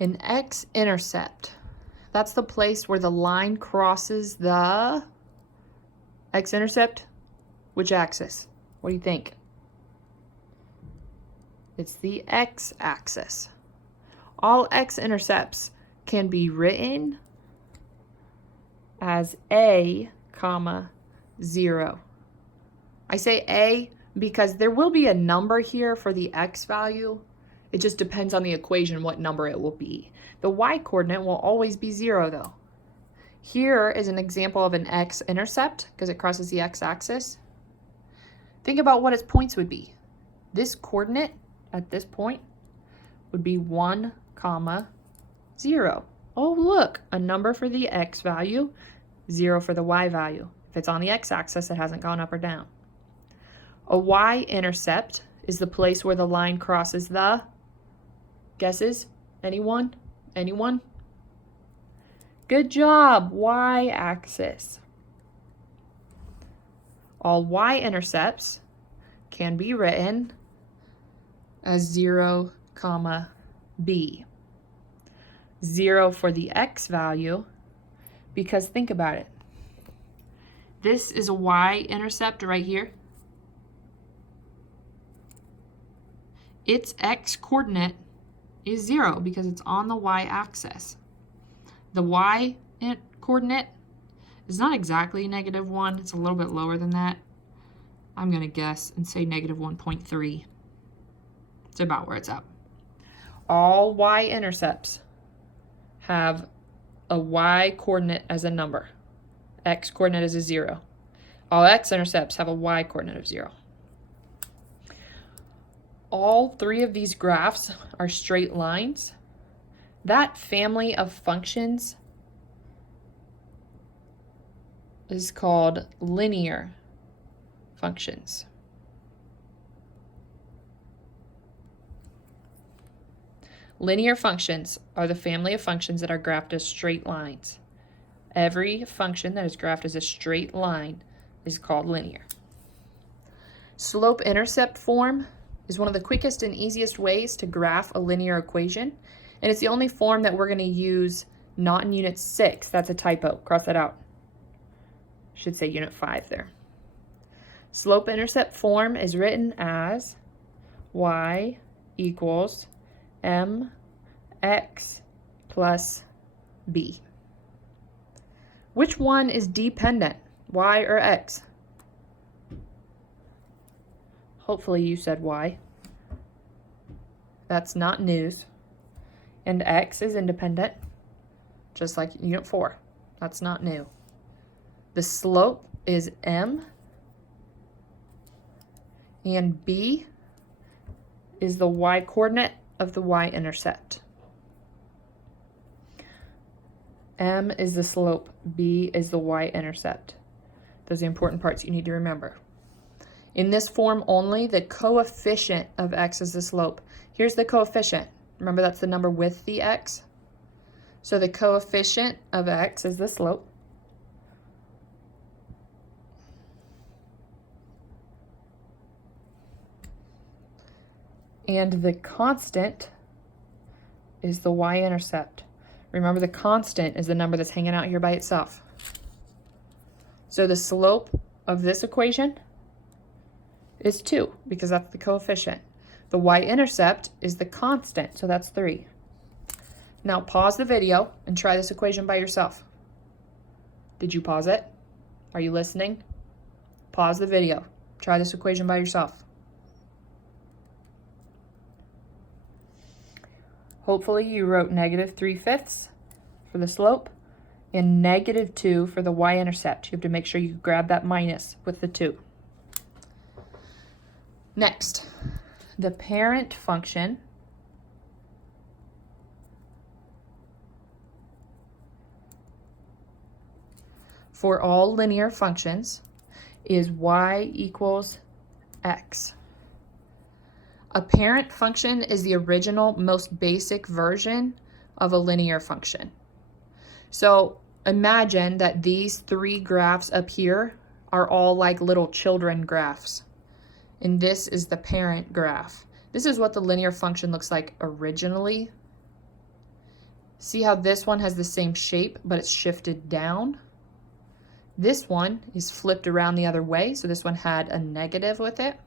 An x-intercept. That's the place where the line crosses the x-intercept. Which axis? What do you think? It's the x-axis. All x-intercepts can be written as a, comma, 0. I say a because there will be a number here for the x value. It just depends on the equation what number it will be. The y-coordinate will always be 0 though. Here is an example of an x-intercept because it crosses the x-axis. Think about what its points would be. This coordinate at this point would be 1, comma, 0. Oh, look, a number for the x value, 0 for the y value. If it's on the x-axis, it hasn't gone up or down. A y-intercept is the place where the line crosses the, guesses? Anyone? Anyone? Good job, y-axis. All y-intercepts can be written as 0, comma, b. 0 for the x value, because think about it. This is a y-intercept right here. Its x-coordinate is 0 because it's on the y-axis. The y-coordinate is not exactly -1. It's a little bit lower than that. I'm going to guess and say -1.3. It's about where it's at. All y-intercepts have a y-coordinate as a number. X-coordinate is a 0. All x-intercepts have a y-coordinate of 0. All three of these graphs are straight lines. That family of functions is called linear functions. Linear functions are the family of functions that are graphed as straight lines. Every function that is graphed as a straight line is called linear. Slope-intercept form is one of the quickest and easiest ways to graph a linear equation, and it's the only form that we're going to use not in Unit 6. That's a typo. Cross that out. Should say Unit 5 there. Slope-intercept form is written as y equals mx plus b. Which one is dependent, y or x? Hopefully you said y. That's not news. And x is independent, just like Unit 4. That's not new. The slope is m, and b is the y-coordinate of the y-intercept. M is the slope, b is the y-intercept. Those are the important parts you need to remember. In this form only, the coefficient of x is the slope. Here's the coefficient. Remember, that's the number with the x. So the coefficient of x is the slope. And the constant is the y-intercept. Remember, the constant is the number that's hanging out here by itself. So the slope of this equation is 2, because that's the coefficient. The y-intercept is the constant, so that's 3. Now pause the video and try this equation by yourself. Did you pause it? Are you listening? Pause the video. Try this equation by yourself. Hopefully you wrote -3/5 for the slope and -2 for the y-intercept. You have to make sure you grab that minus with the 2. Next, the parent function for all linear functions is y equals x. A parent function is the original, most basic version of a linear function. So imagine that these 3 graphs up here are all like little children graphs. And this is the parent graph. This is what the linear function looks like originally. See how this one has the same shape, but it's shifted down? This one is flipped around the other way, so this one had a negative with it.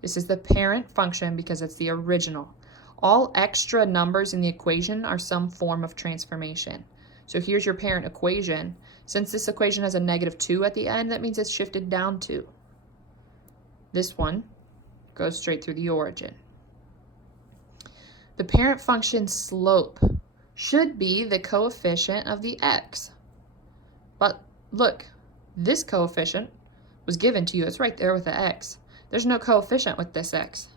This is the parent function because it's the original. All extra numbers in the equation are some form of transformation. So here's your parent equation. Since this equation has a -2 at the end, that means it's shifted down 2. This one goes straight through the origin. The parent function slope should be the coefficient of the x. But look, this coefficient was given to you. It's right there with the x. There's no coefficient with this x.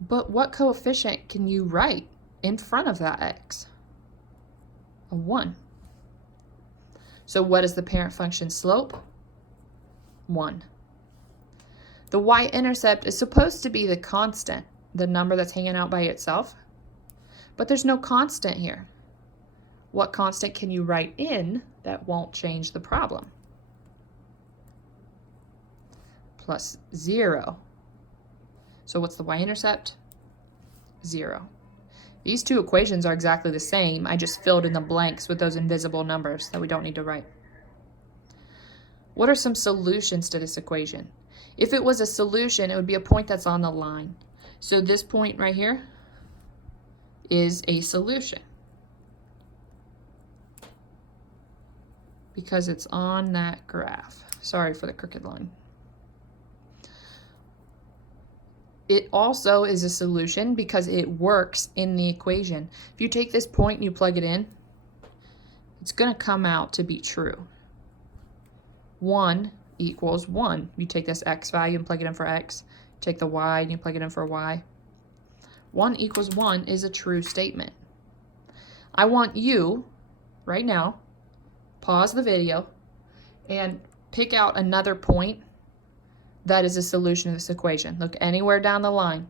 But what coefficient can you write in front of that x? A 1. So what is the parent function slope? 1. The y-intercept is supposed to be the constant, the number that's hanging out by itself, but there's no constant here. What constant can you write in that won't change the problem? Plus 0. So what's the y-intercept? 0. These two equations are exactly the same. I just filled in the blanks with those invisible numbers that we don't need to write. What are some solutions to this equation? If it was a solution, it would be a point that's on the line. So this point right here is a solution because it's on that graph. Sorry for the crooked line. It also is a solution because it works in the equation. If you take this point and you plug it in, it's going to come out to be true. 1 equals 1. You take this x value and plug it in for x. Take the y and you plug it in for y. 1 equals 1 is a true statement. I want you, right now, pause the video and pick out another point that is a solution of this equation. Look anywhere down the line.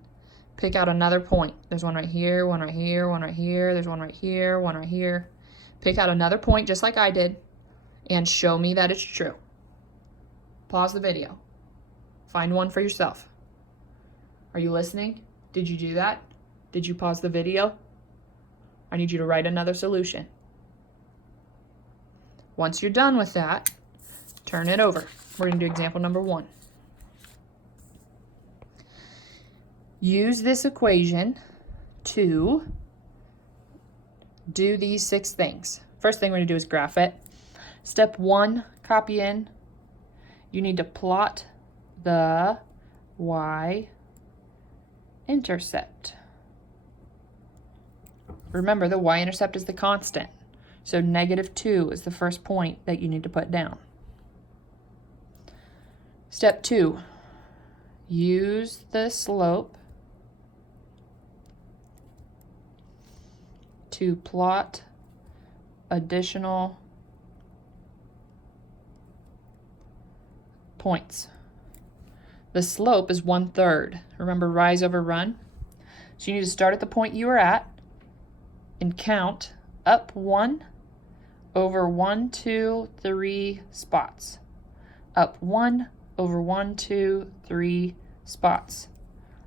Pick out another point. There's one right here, one right here, one right here. There's one right here, one right here. Pick out another point just like I did and show me that it's true. Pause the video. Find one for yourself. Are you listening? Did you do that? Did you pause the video? I need you to write another solution. Once you're done with that, turn it over. We're going to do example number 1. Use this equation to do these 6 things. First thing we're going to do is graph it. Step 1, copy in. You need to plot the y-intercept. Remember, the y-intercept is the constant. So -2 is the first point that you need to put down. Step 2, use the slope to plot additional points. The slope is 1/3. Remember, rise over run. So you need to start at the point you were at and count up 1 over 1, 2, 3 spots. Up 1 over 1, 2, 3 spots.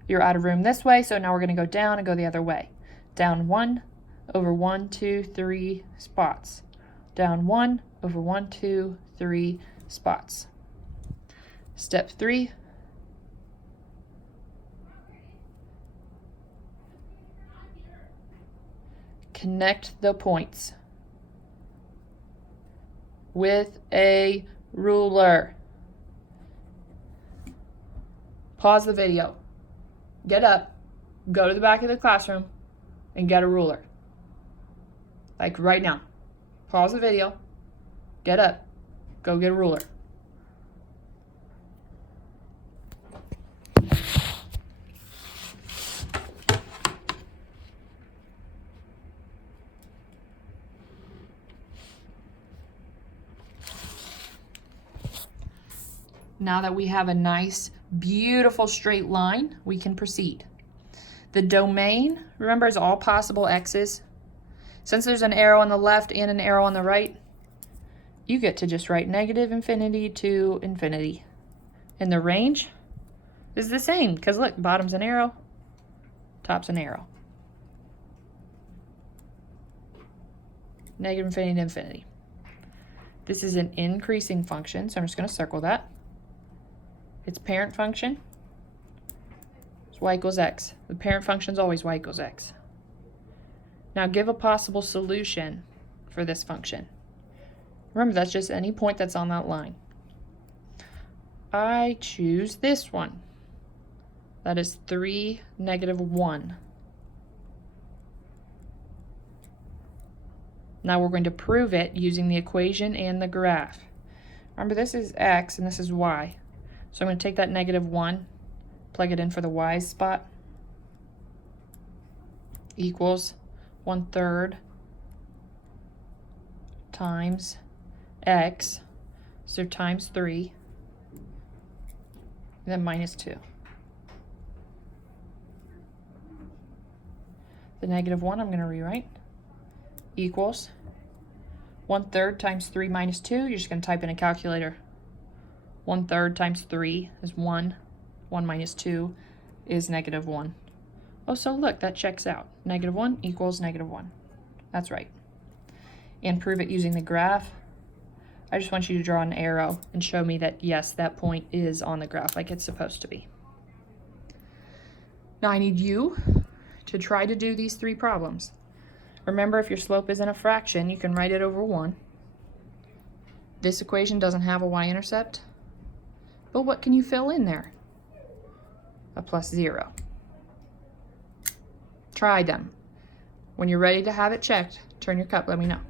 You're out of room this way, so now we're going to go down and go the other way. Down 1 over 1, 2, 3 spots. Down 1 over 1, 2, 3 spots. Step 3. Connect the points with a ruler. Pause the video. Get up, go to the back of the classroom, and get a ruler. Like right now. Pause the video, get up, go get a ruler. Now that we have a nice, beautiful straight line, we can proceed. The domain, remember, is all possible x's. Since there's an arrow on the left and an arrow on the right, you get to just write -infinity to infinity. And the range is the same, because look, bottom's an arrow, top's an arrow. negative infinity to infinity. This is an increasing function, so I'm just going to circle that. Its parent function is y equals x. The parent function is always y equals x. Now give a possible solution for this function. Remember, that's just any point that's on that line. I choose this one. That is 3, negative 1. Now we're going to prove it using the equation and the graph. Remember, this is x and this is y. So I'm going to take that negative 1, plug it in for the y spot, equals 1/3 times x, so times 3, and then minus 2. The negative 1 I'm going to rewrite, equals 1/3 times 3 minus 2. You're just going to type in a calculator. 1/3 times 3 is 1. 1 minus 2 is negative 1. Oh, so look, that checks out. Negative 1 equals negative 1. That's right. And prove it using the graph. I just want you to draw an arrow and show me that, yes, that point is on the graph like it's supposed to be. Now I need you to try to do these 3 problems. Remember, if your slope isn't a fraction, you can write it over 1. This equation doesn't have a y-intercept, but what can you fill in there? A plus 0. Try them. When you're ready to have it checked, turn your cup, let me know.